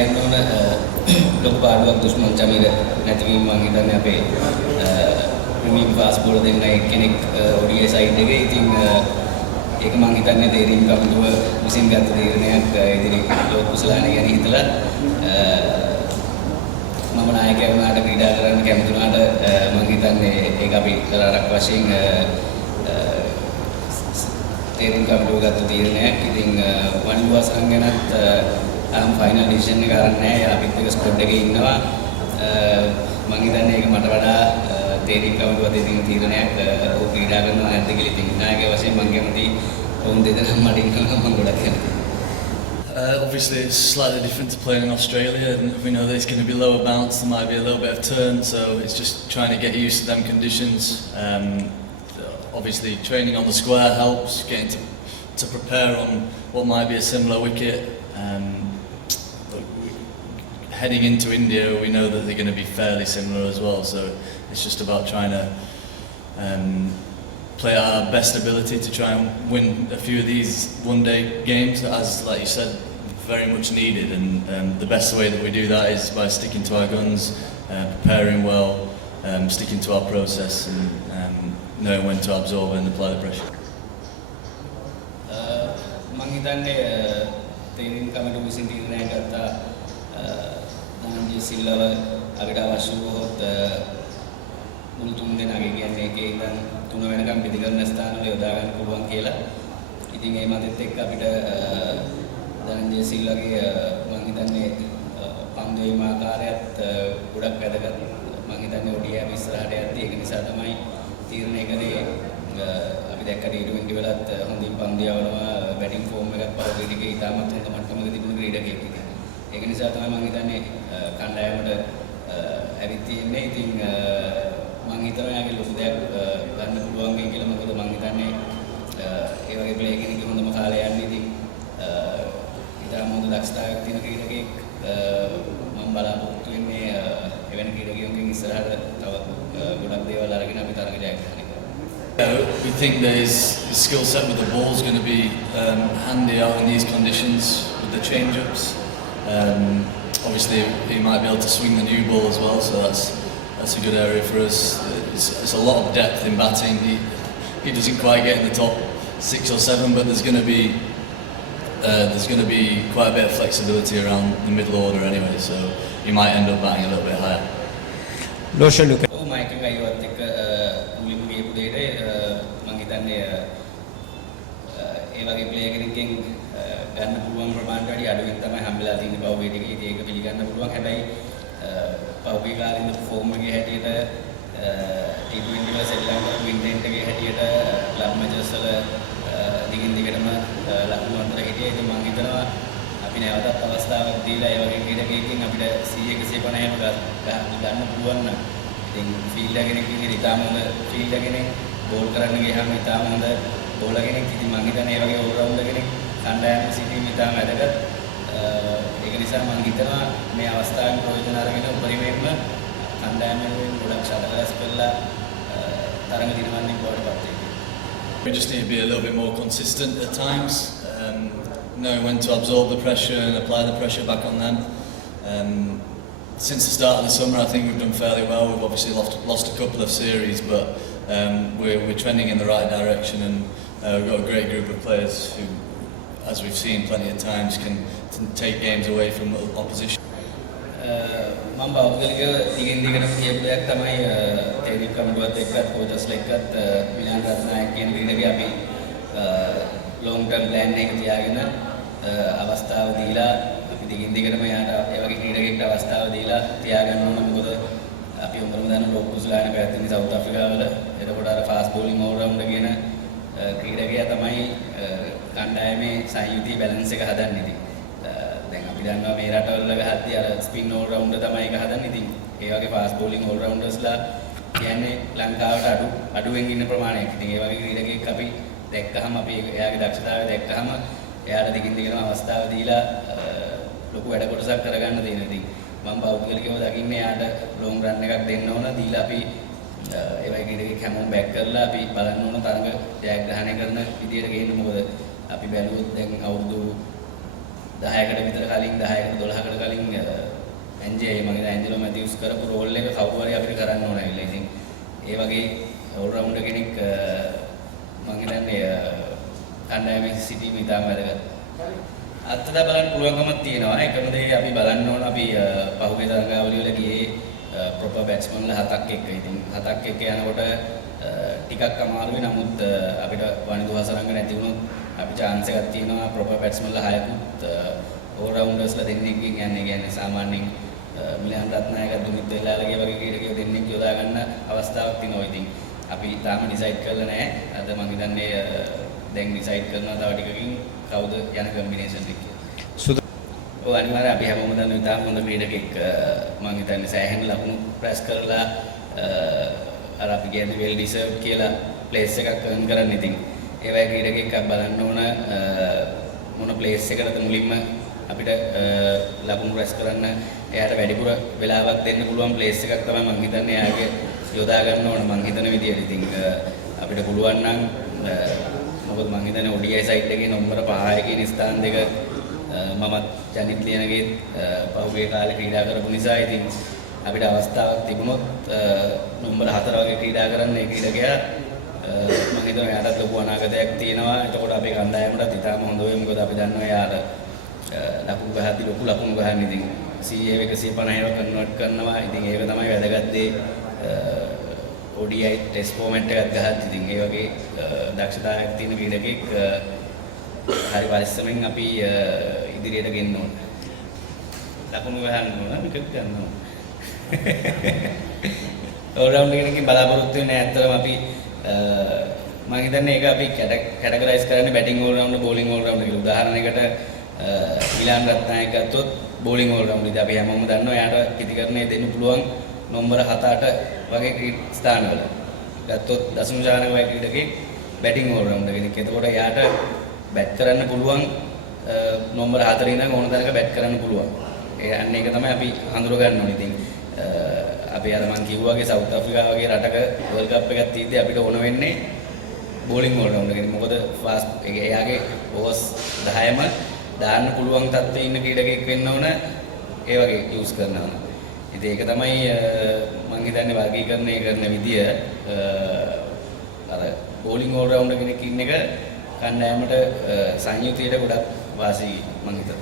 කියන්න ඕන ලොකු පාඩුවක් දුෂ්මන් චමීර නැතිවීම මම හිතන්නේ අපේ ප්‍රීමියම් පාස්පෝර්ට් දෙන්න එක්කෙනෙක් ඔඩියේ සයිඩ් එකේ. ඉතින් ඒක මම හිතන්නේ තේරීම් කමිටුව විසින් ගත්ත තීරණයක් ඉදිරි ලෝක කුසලානේ ගැන හිතලා මම නායකයා වුණාට ක්‍රීඩා කරන්න කැමති වුණාට මම හිතන්නේ ඒක අපි කරාරක් වශයෙන් තේරුම් කමිටුව ගත්ත තීරණයක්. ඉතින් වනිවාසන් ගැනත් ෆයිනල් ඩිසිෂන් එක අරන් නැහැ. අපිත් එක්ක ස්ක්වොඩ් එකේ ඉන්නවා. මම හිතන්නේ ඒක මට වඩා තේරීම් කමිටුව දෙතින් තීරණයක් ඕක ක්‍රීඩා කරනවා නැද්ද කියලා. ඉතින් නායකයා වශයෙන් මම කැමති වුන් දෙදෙනා මට ඉන්නවා මම ගොඩක් කැමතියි. Obviously, it's slightly different to playing in Australia, and we know there's going to be lower bounce, there might be a little bit of turn, so it's just trying to get used to them conditions. Obviously, training on the square helps, getting to prepare on what might be a similar wicket. Heading into India, we know that they're going to be fairly similar as well, so it's just about trying to play our best ability to try and win a few of these one-day games, as, like you said, very much needed. And the best way that we do that is by sticking to our guns, preparing well, sticking to our process, and knowing when to absorb and apply the pressure. මම හිතන්නේ තේරීම් කමිටුව විසින් තීරණය ගත්තා ධනංජය සිල්වව අපිට අවශ්‍ය වුවහොත් මුල් තුන් දෙනාගේ කියන්නේ එකේ ඉඳන් තුන වෙනකම් පිටි කරන ස්ථානවල යොදා ගන්න පුළුවන් කියලා. ඉතින් ඒ මතෙත් එක්ක අපිට ධනංජය සිල්වගේ මම හිතන්නේ පන්දුවීම ආකාරයත් ගොඩක් වැදගත්. මම හිතන්නේ ODI අපි ඉස්සරහට යද්දී ඒක නිසා තමයි තීරණය කළේ. අපි දැක්ක T20 වලත් හොඳින් පන්දු යවනවා, බැටිං ෆෝම් එකක් පවතින එකේ ඉතාමත් හොඳ මට්ටමක තිබුණු ක්‍රීඩකයෙක් ඉතින්. ඒක නිසා තමයි මම හිතන්නේ කණ්ඩායමට ඇවිත් තියෙන්නේ. ඉතින් මම හිතනවා යාගේ ලොකු දෙයක් ගන්න පුළුවන් වෙයි කියලා. මොකද මම හිතන්නේ ඒ වගේ ප්ලේ කෙනෙක්ගේ හොඳම කාලය යන්නේ. ඉතින් ඉතාම හොඳ දක්ෂතාවයක් තියෙන ක්‍රීඩකයෙක් මම බලාපොරොත්තු වෙන්නේ එවැනි ක්‍රීඩකයෙකුගෙන් ඉස්සරහට තව ගොඩක් දේවල් අරගෙන අපි තරග ජයග්‍රහණය කරමු. We think his skill set with the ball is going to be handy out in these conditions with the change-ups. Obviously, he might be able to swing the new ball as well, so that's a good area for us. It's a lot of depth in batting. He doesn't quite get in the top 6 or 7, but there's going to be quite a bit of flexibility around the middle order anyway, so he might end up batting a little bit higher. Losha look. Oh, Michael Gayawat එක මුලින්ම කියපු දෙයට මම හිතන්නේ ඒ වගේ player කෙනෙක්ගෙන් ගන්න පුළුවන් ප්‍රමාණයට වැඩි අඩුවෙන් තමයි හම්බෙලා තියෙන්නේ පවුවේ ටිකේ. ඉතින් ඒක පිළිගන්න පුළුවන්. හැබැයි පවුවේ කාලේ ඉඳපු ෆෝම් එකේ හැටියට T20 වල සෙල්ලම් කරපු ඉන්ටෙන්ට් එකේ හැටියට ක්ලබ් මැචස් වල දිගින් දිගටම ලකුණු අතර හිටියේ. ඉතින් මම හිතනවා අපි නැවතත් අවස්ථාවක් දීලා ඒ වගේ ක්‍රීඩකයෙක්ගෙන් අපිට 100 150ම ගන්න පුළුවන් නම් ඉතින් ෆීල්ඩර් කෙනෙක් ඉන්නේ ඉතාම හොඳ ෆීල්ඩර් කෙනෙක් බෝල් කරන්න ගියාම ඉතාම හොඳ බෝලර් කෙනෙක්. ඉතින් මම හිතන්නේ ඒ වගේ ඕල් රවුන්ඩර් කෙනෙක් කණ්ඩායමේ සිටීම ඉතාම වැදගත්. ඒක නිසා මම හිතනවා මේ අවස්ථාවෙන් ප්‍රයෝජන අරගෙන උපරිමයෙන්ම කණ්ඩායමෙන් ගොඩක් ශතකලස් කරලා තරඟ දිනවන්නේ බවට පත් වෙනවා. We just need to be a little bit more consistent at times, knowing when to absorb the pressure and apply the pressure back on them. Since the start of the summer, I think we've done fairly well. We've obviously lost a couple of series, but we're trending in the right direction, and we've got a great group of players who, as we've seen plenty of times, can take games away from the opposition. මම බෞද්ධලිකව දිගින් දිගටම කියපු දෙයක් තමයි තේරීම් කමිටුවත් එක්කත් කෝචස්ලා එක්කත් විලාන් රත්නායක කියන ක්‍රීඩකයා අපි ලොන්ග් ටර්ම් ප්ලෑන් එක තියාගෙන අවස්ථාව දීලා අපි දිගින් දිගටම යාට ඒ වගේ ක්‍රීඩකෙක්ට අවස්ථාව දීලා තියාගන්න ඕන. මොකද අපි උඹරම දාන ලෝක කුසලායන පැත්තෙන් සවුත් අප්‍රිකාවල එතකොට අර ෆාස්ට් බෝලින් ඕල් රවුන්ඩර් කියන ක්‍රීඩකයා තමයි කණ්ඩායමේ සංයුතිය බැලන්ස් එක හදන්නේ. ඉතින් දැන් අපි දන්නවා මේ රටවල ගහද්දී අර ස්පින් ඕල් රවුන්ඩර් තමයි ඒක හදන්නේ. ඉතින් ඒ වගේ ෆාස්ට් බෝලින් ඕල් රවුන්ඩර්ස්ලා කියන්නේ ලංකාවට අඩුවෙන් ඉන්න ප්‍රමාණයක්. ඉතින් ඒ වගේ ක්‍රීඩකෙක් අපි දැක්කහම අපි එයාගේ දක්ෂතාවය දැක්කහම එයාට දිගින් දිගටම අවස්ථාව දීලා ලොකු වැඩ කොටසක් කරගන්න තියෙනවා. ඉතින් මම පෞද්ගලිකව දකින්නේ එයාට ලොං රන් එකක් දෙන්න ඕන. දීලා අපි ඒ වගේ ක්‍රීඩකෙක් හැමෝම බෑක් කරලා අපි බලන්න ඕන තරඟ ජයග්‍රහණය කරන විදියට ගේන්න. මොකද අපි බැලුවොත් දැන් අවුරුදු 10කට විතර කලින් 10කට 12කට කලින් ඇන්ජේ මම හිතන්නේ ඇන්ජලෝ මැතිව්ස් කරපු රෝල් එක කවුරු හරි අපිට කරන්න ඕන ඇවිල්ලා. ඉතින් ඒ වගේ ඕල් රවුන්ඩර් කෙනෙක් මම හිතන්නේ කණ්ඩායමේ සිටීම ඉතාම වැදගත්. අත්දැක බලන්න පුළුවන්කමක් තියෙනවා. එකම දේ අපි බලන්න ඕන අපි පහුගිය තරගාවලිය වල ගියේ ප්‍රොපර් බැට්ස්මන්ලා 7ක් එක්ක. ඉතින් 7ක් එක්ක යනකොට ටිකක් අමාරුයි. නමුත් අපිට වනිදු හසරංග නැති වුණොත් අපි chance එකක් තියෙනවා ප්‍රොපර් බැට්ස්මන්ලා 6කුත් ඕල් රවුන්ඩර්ස්ලා දෙන්නෙක්ගෙන් යන්නේ. කියන්නේ සාමාන්‍යයෙන් මිලන් රත්නායක දුමිත් වෙලාලගේ වගේ ක්‍රීඩකයෝ දෙන්නෙක් යොදා ගන්න අවස්ථාවක් තියෙනවා. ඉතින් අපි තාම ඩිසයිඩ් කරලා නැහැ. අද මම හිතන්නේ දැන් ඩිසයිඩ් කරනවා තව ටිකකින් කවුද යන කම්බිනේෂන් එක කියලා. ඔව් අනිවාර්යයෙන් අපි හැමෝම දන්නවා ඉතාම හොඳ ක්‍රීඩකෙක් මම හිතන්නේ සෑහෙන ලකුණු ප්‍රැස් කරලා අර අපි කියන්නේ වෙල් ඩිසර්ව් කියලා ප්ලේස් එකක් earn කරන්න. ඉතින් ඒ වගේ ක්‍රීඩකෙක් බලන්න ඕන මොන ප්ලේස් එකකටද මුලින්ම අපිට ලකුණු රැස් කරන්න එයාට වැඩිපුර වෙලාවක් දෙන්න පුළුවන් ප්ලේස් එකක් තමයි මම හිතන්නේ එයාගේ යොදා ගන්න ඕන මම හිතන විදියට. ඉතින් අපිට පුළුවන් නම් මොකද මම හිතන්නේ ODI සයිට් එකේ නම්බර 5 කියන ස්ථාන දෙක මමත් ජනිත් ලියනගේ පහුගිය කාලේ ක්‍රීඩා කරපු නිසා ඉතින් අපිට අවස්ථාවක් තිබුණොත් නම්බර 4 වගේ ක්‍රීඩා කරන්න ඒ ක්‍රීඩකයා මම හිතනවා එයාට ලොකු අනාගතයක් තියෙනවා. එතකොට අපේ කණ්ඩායමටත් ඉතාම හොඳ වෙයි. මොකද අපි දන්නවා එයාට ලකුණු ගහද්දි ලොකු ලකුණු ගහන්නේ. ඉතින් CA 150ව කන්වර්ට් කරනවා. ඉතින් ඒක තමයි වැදගත් දේ. ODI ටෙස්ට් ෆෝමැට් එකක් ගහද්දි ඉතින් ඒ වගේ දක්ෂතාවයක් තියෙන ක්‍රීඩකෙක් හරි පරිස්සමෙන් අපි ඉදිරියට ගෙන්න ඕන. ලකුණු ගහන්න ඕන විකට් ගන්න ඕන. ඕල් රවුන්ඩර් කෙනකින් බලාපොරොත්තු වෙන්නේ ඇත්තටම අපි මම හිතන්නේ ඒක අපි කැටගරයිස් කරන්නේ batting all rounder bowling all rounder කියලා. උදාහරණයකට මිලාන් රත්නායක ගත්තොත් බෝලිං ඕල් රවුන්ඩර්. ඉතින් අපි හැමෝම දන්නවා එයාට පිටිකරණය දෙන්න පුළුවන් නම්බර 7-8 වගේ ස්ථානවල. ගත්තොත් දසුන් ජානක වගේ ක්‍රීඩකෙක් බැටිං ඕල් රවුන්ඩර් කෙනෙක්. එතකොට එයාට බැට් කරන්න පුළුවන් නම්බර 4 ඉඳන් ඕන තරක බැට් කරන්න පුළුවන්. ඒ අන්න ඒක තමයි අපි හඳුර ගන්න ඕනේ. ඉතින් අපි අර මං කිව්වා වගේ සවුත් අප්‍රිකාව වගේ රටක වර්ල්ඩ් කප් එකක් තියද්දී අපිට ඕන වෙන්නේ බෝලිං ඕල් රවුන්ඩර් කෙනෙක්. මොකද ෆාස්ට් එයාගේ ඕවර්ස් 10ම දාන්න පුළුවන් තත්ත්වයේ ඉන්න ක්‍රීඩකෙක් වෙන්න ඕන. ඒ වගේ යූස් කරනවා. ඉතින් ඒක තමයි මම හිතන්නේ වර්ගීකරණය කරන විදිය. අර බෝලිං ඕල් රවුන්ඩර් කෙනෙක් ඉන්න එක කණ්ඩායමට සංයුතියට ගොඩක් වාසි මම හිතනවා.